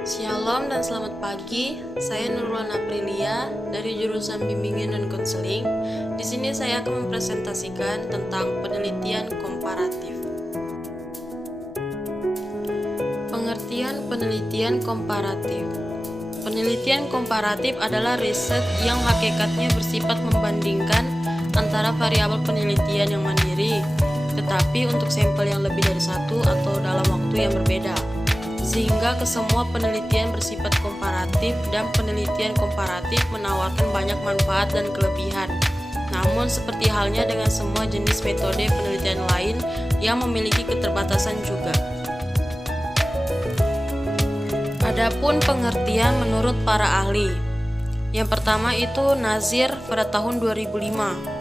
Shalom dan selamat pagi. Saya Nurwan Aprilia dari jurusan Bimbingan dan Konseling. Di sini saya akan mempresentasikan tentang penelitian komparatif. Pengertian penelitian komparatif. Penelitian komparatif adalah riset yang hakikatnya bersifat membandingkan antara variabel penelitian yang mandiri, tetapi untuk sampel yang lebih dari satu atau dalam waktu yang berbeda, sehingga kesemua penelitian bersifat komparatif dan penelitian komparatif menawarkan banyak manfaat dan kelebihan. Namun seperti halnya dengan semua jenis metode penelitian lain yang memiliki keterbatasan juga. Adapun pengertian menurut para ahli. Yang pertama itu Nazir pada tahun 2005.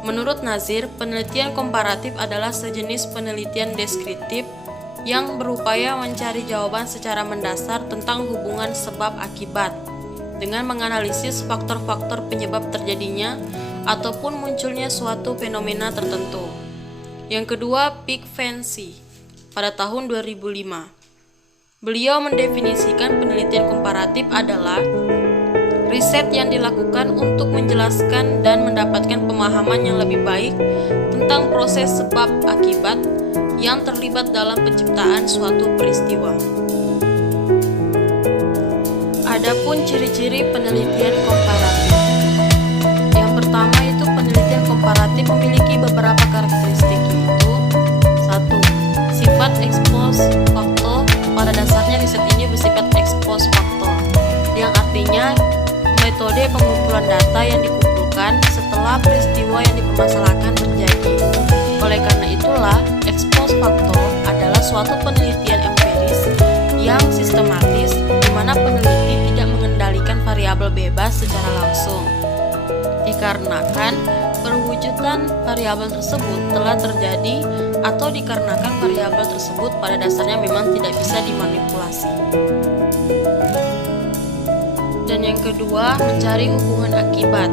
Menurut Nazir, penelitian komparatif adalah sejenis penelitian deskriptif yang berupaya mencari jawaban secara mendasar tentang hubungan sebab-akibat dengan menganalisis faktor-faktor penyebab terjadinya ataupun munculnya suatu fenomena tertentu. Yang kedua, Pick Fancy pada tahun 2005. Beliau mendefinisikan penelitian komparatif adalah riset yang dilakukan untuk menjelaskan dan mendapatkan pemahaman yang lebih baik tentang proses sebab-akibat yang terlibat dalam penciptaan suatu peristiwa. Adapun ciri-ciri penelitian komparatif. Yang pertama itu penelitian komparatif memiliki beberapa karakteristik, yaitu 1. Sifat expose facto. Pada dasarnya riset ini bersifat expose facto, yang artinya metode pengumpulan data yang dikumpulkan setelah peristiwa yang dipermasalahkan terjadi. Oleh karena itulah, expose facto adalah suatu penelitian empiris yang sistematis di mana peneliti tidak mengendalikan variabel bebas secara langsung. Dikarenakan perwujudan variabel tersebut telah terjadi atau dikarenakan variabel tersebut pada dasarnya memang tidak bisa dimanipulasi. Dan yang kedua, mencari hubungan akibat.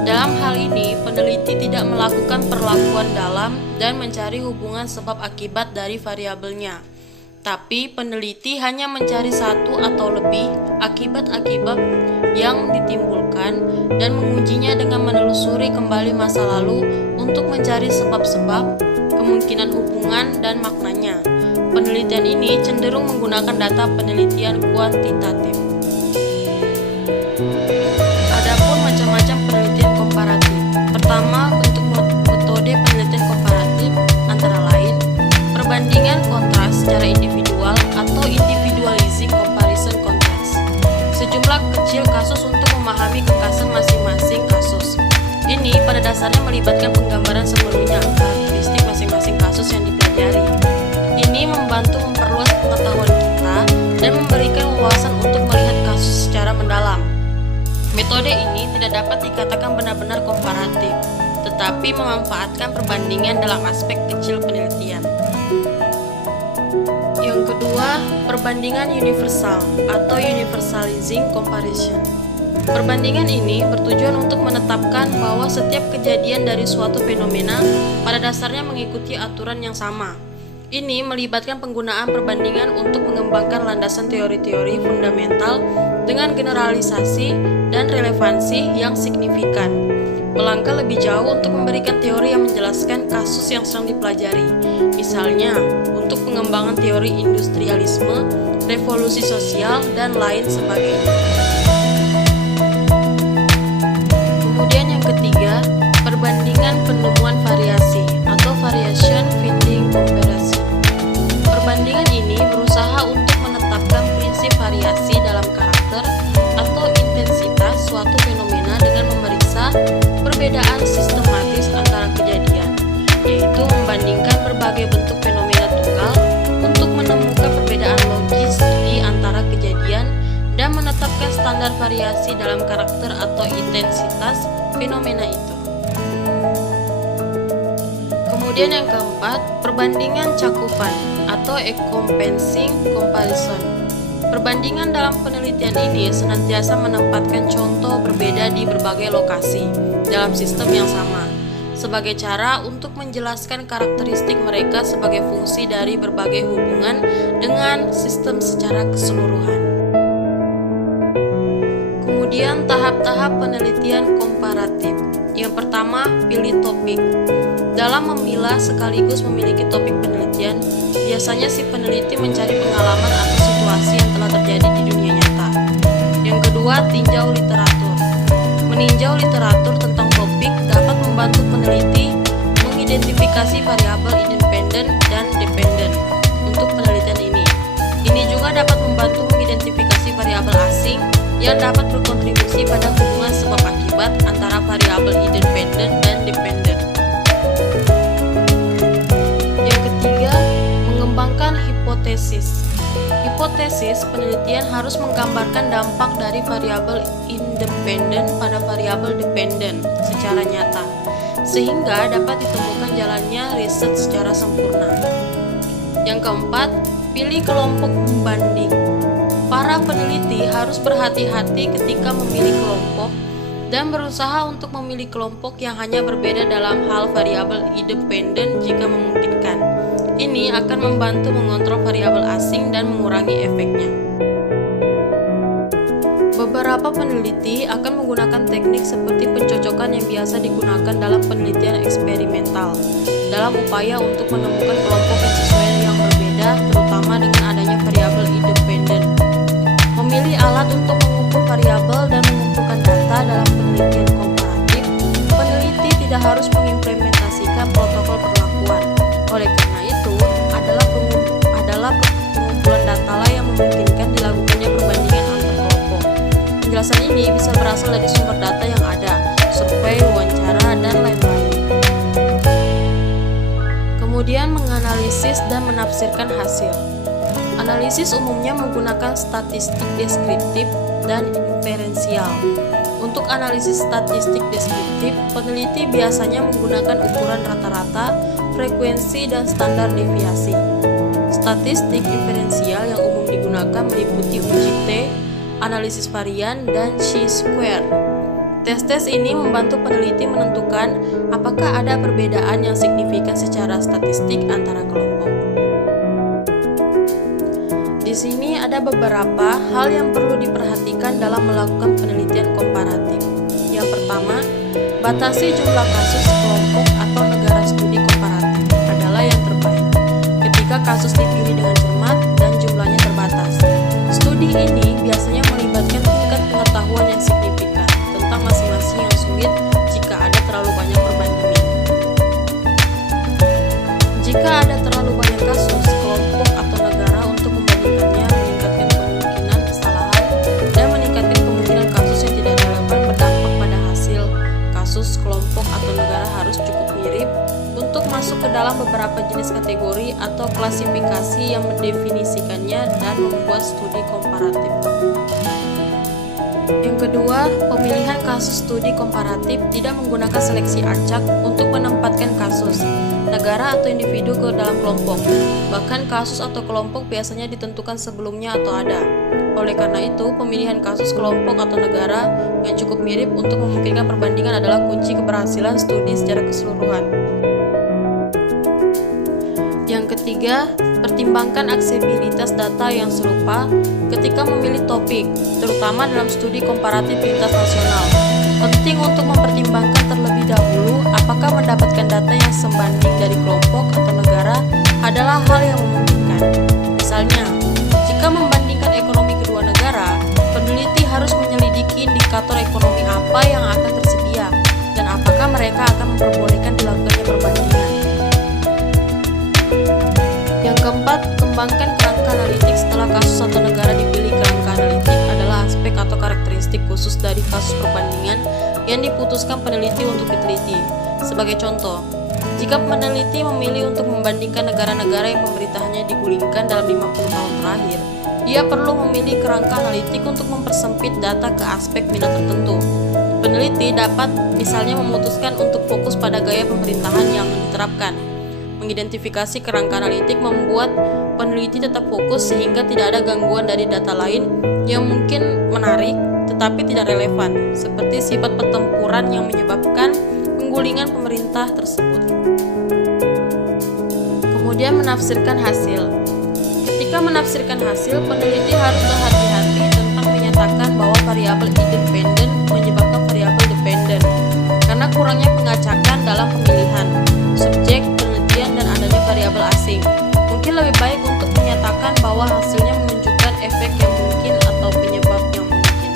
Dalam hal ini, peneliti tidak melakukan perlakuan dalam dan mencari hubungan sebab akibat dari variabelnya. Tapi peneliti hanya mencari satu atau lebih akibat-akibat yang ditimbulkan dan mengujinya dengan menelusuri kembali masa lalu untuk mencari sebab-sebab, kemungkinan hubungan, dan maknanya. Penelitian ini cenderung menggunakan data penelitian kuantitatif. Adapun macam-macam penelitian komparatif. Pertama, bentuk metode penelitian komparatif antara lain perbandingan kontras secara individual atau individualizing comparison contrast. Sejumlah kecil kasus untuk memahami kekasan masing-masing kasus. Ini pada dasarnya melibatkan penggambaran sepenuhnya karakteristik masing-masing kasus yang dipelajari. Ini membantu memperluas pengetahuan kita dan memberikan wawasan untuk melihat kasus secara mendalam. Metode ini tidak dapat dikatakan benar-benar komparatif, tetapi memanfaatkan perbandingan dalam aspek kecil penelitian. Yang kedua, perbandingan universal atau universalizing comparison. Perbandingan ini bertujuan untuk menetapkan bahwa setiap kejadian dari suatu fenomena pada dasarnya mengikuti aturan yang sama. Ini melibatkan penggunaan perbandingan untuk mengembangkan landasan teori-teori fundamental dengan generalisasi dan relevansi yang signifikan. Melangkah lebih jauh untuk memberikan teori yang menjelaskan kasus yang sedang dipelajari. Misalnya, untuk pengembangan teori industrialisme, revolusi sosial, dan lain sebagainya. Kemudian yang ketiga, perbandingan penemuan variasi atau variation finding comparison. Perbandingan ini berusaha untuk menetapkan prinsip variasi dalam karakter atau intensitas suatu fenomena dengan memeriksa perbedaan sistematis antara kejadian, yaitu membandingkan berbagai bentuk fenomena tunggal untuk menemukan perbedaan logis di antara kejadian dan menetapkan standar variasi dalam karakter atau intensitas fenomena itu. Kemudian yang keempat, perbandingan cakupan atau encompassing comparison. Perbandingan dalam penelitian ini senantiasa menempatkan contoh berbeda di berbagai lokasi dalam sistem yang sama, sebagai cara untuk menjelaskan karakteristik mereka sebagai fungsi dari berbagai hubungan dengan sistem secara keseluruhan. Kemudian tahap-tahap penelitian komparatif. Yang pertama, pilih topik. Dalam memilah sekaligus memiliki topik penelitian, biasanya si peneliti mencari pengalaman atau situasi yang telah terjadi di dunia nyata. Yang kedua, tinjau literatur. Meninjau literatur tentang topik dapat membantu peneliti mengidentifikasi variabel independen dan dependen untuk penelitian ini. Ini juga dapat membantu mengidentifikasi variabel asing yang dapat berkontribusi pada hubungan sebab akibat antara variabel independen dan dependen. Yang ketiga, mengembangkan hipotesis. Hipotesis penelitian harus menggambarkan dampak dari variabel independen pada variabel dependen secara nyata, sehingga dapat ditemukan jalannya riset secara sempurna. Yang keempat, pilih kelompok pembanding. Para peneliti harus berhati-hati ketika memilih kelompok dan berusaha untuk memilih kelompok yang hanya berbeda dalam hal variabel independen jika memungkinkan. Ini akan membantu mengontrol variabel asing dan mengurangi efeknya. Beberapa peneliti akan menggunakan teknik seperti pencocokan yang biasa digunakan dalam penelitian eksperimental dalam upaya untuk menemukan kelompok yang sesuai yang berbeda, terutama dengan adanya variabel independen. Memilih alat untuk mengukur variabel dan mengumpulkan data dalam penelitian komparatif, peneliti tidak harus mengimplementasikan protokol perlakuan. Oleh karena itu, adalah pengumpulan data lah yang memungkinkan dilakukannya perbandingan antar kelompok. Penjelasan ini bisa berasal dari sumber data yang ada, survei, wawancara, dan lain-lain. Kemudian menganalisis dan menafsirkan hasil. Analisis umumnya menggunakan statistik deskriptif dan inferensial. Untuk analisis statistik deskriptif, peneliti biasanya menggunakan ukuran rata-rata, frekuensi, dan standar deviasi. Statistik inferensial yang umum digunakan meliputi uji T, analisis varian, dan chi-square. Tes-tes ini membantu peneliti menentukan apakah ada perbedaan yang signifikan secara statistik antara kelompok. Di sini ada beberapa hal yang perlu diperhatikan dalam melakukan penelitian komparatif. Yang pertama, batasi jumlah kasus, kelompok, atau negara studi komparatif adalah yang terbaik. Ketika kasus dipilih dengan cermat dan jumlahnya terbatas, studi ini biasanya melibatkan tingkat pengetahuan yang signifikan tentang masing-masing yang sulit jika ada terlalu banyak perbandingan. Jika ada terlalu banyak kasus, kelompok, atau negara untuk membandingkannya meningkatkan kemungkinan kesalahan dan meningkatkan kemungkinan kasus yang tidak relevan berdampak pada hasil. Kasus, kelompok, atau negara harus cukup mirip untuk masuk ke dalam beberapa jenis kategori atau klasifikasi yang mendefinisikannya dan membuat studi komparatif. Yang kedua, pemilihan kasus studi komparatif tidak menggunakan seleksi acak untuk menempatkan kasus, negara atau individu ke dalam kelompok. Bahkan kasus atau kelompok biasanya ditentukan sebelumnya atau ada. Oleh karena itu, pemilihan kasus, kelompok, atau negara yang cukup mirip untuk memungkinkan perbandingan adalah kunci keberhasilan studi secara keseluruhan. Yang ketiga, pertimbangkan aksesibilitas data yang serupa ketika memilih topik, terutama dalam studi komparatif lintas nasional. Penting untuk mempertimbangkan terlebih dahulu apakah mendapatkan data yang sebanding dari kelompok atau negara adalah hal yang memungkinkan. Misalnya, jika membandingkan ekonomi kedua negara, peneliti harus menyelidiki indikator ekonomi apa yang akan tersedia dan apakah mereka akan memperbolehkan dilakukannya perbandingan. Yang keempat, kembangkan kerangka analitik setelah kasus atau negara dipilih. Kerangka analitik adalah aspek atau karakteristik khusus dari kasus perbandingan yang diputuskan peneliti untuk diteliti. Sebagai contoh, jika peneliti memilih untuk membandingkan negara-negara yang pemerintahannya digulingkan dalam 50 tahun terakhir, dia perlu memilih kerangka analitik untuk mempersempit data ke aspek minat tertentu. Peneliti dapat misalnya memutuskan untuk fokus pada gaya pemerintahan yang diterapkan. Mengidentifikasi kerangka analitik membuat peneliti tetap fokus sehingga tidak ada gangguan dari data lain yang mungkin menarik tetapi tidak relevan, seperti sifat pertempuran yang menyebabkan penggulingan pemerintah tersebut. Kemudian menafsirkan hasil. Ketika menafsirkan hasil, peneliti harus berhati-hati tentang menyatakan bahwa variabel independen menyebabkan variabel dependen, karena kurangnya pengacakan dalam pemilihan subjek penelitian dan adanya variabel asing. Mungkin lebih baik untuk menyatakan bahwa hasilnya menunjukkan efek yang mungkin atau penyebab yang mungkin.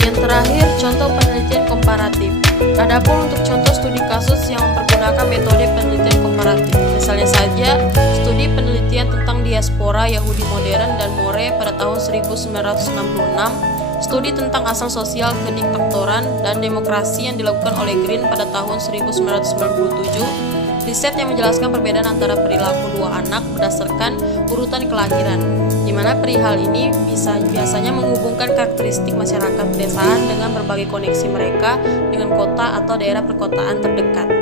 Yang terakhir, contoh penelitian komparatif. Adapun untuk contoh studi kasus yang mempergunakan metode penelitian komparatif, misalnya saja studi penelitian tentang diaspora Yahudi modern dan More pada tahun 1966, studi tentang asal sosial kediktatoran dan demokrasi yang dilakukan oleh Green pada tahun 1997, riset yang menjelaskan perbedaan antara perilaku dua anak berdasarkan urutan kelahiran, di mana perihal ini biasanya menghubungkan karakteristik masyarakat pedesaan dengan berbagai koneksi mereka dengan kota atau daerah perkotaan terdekat.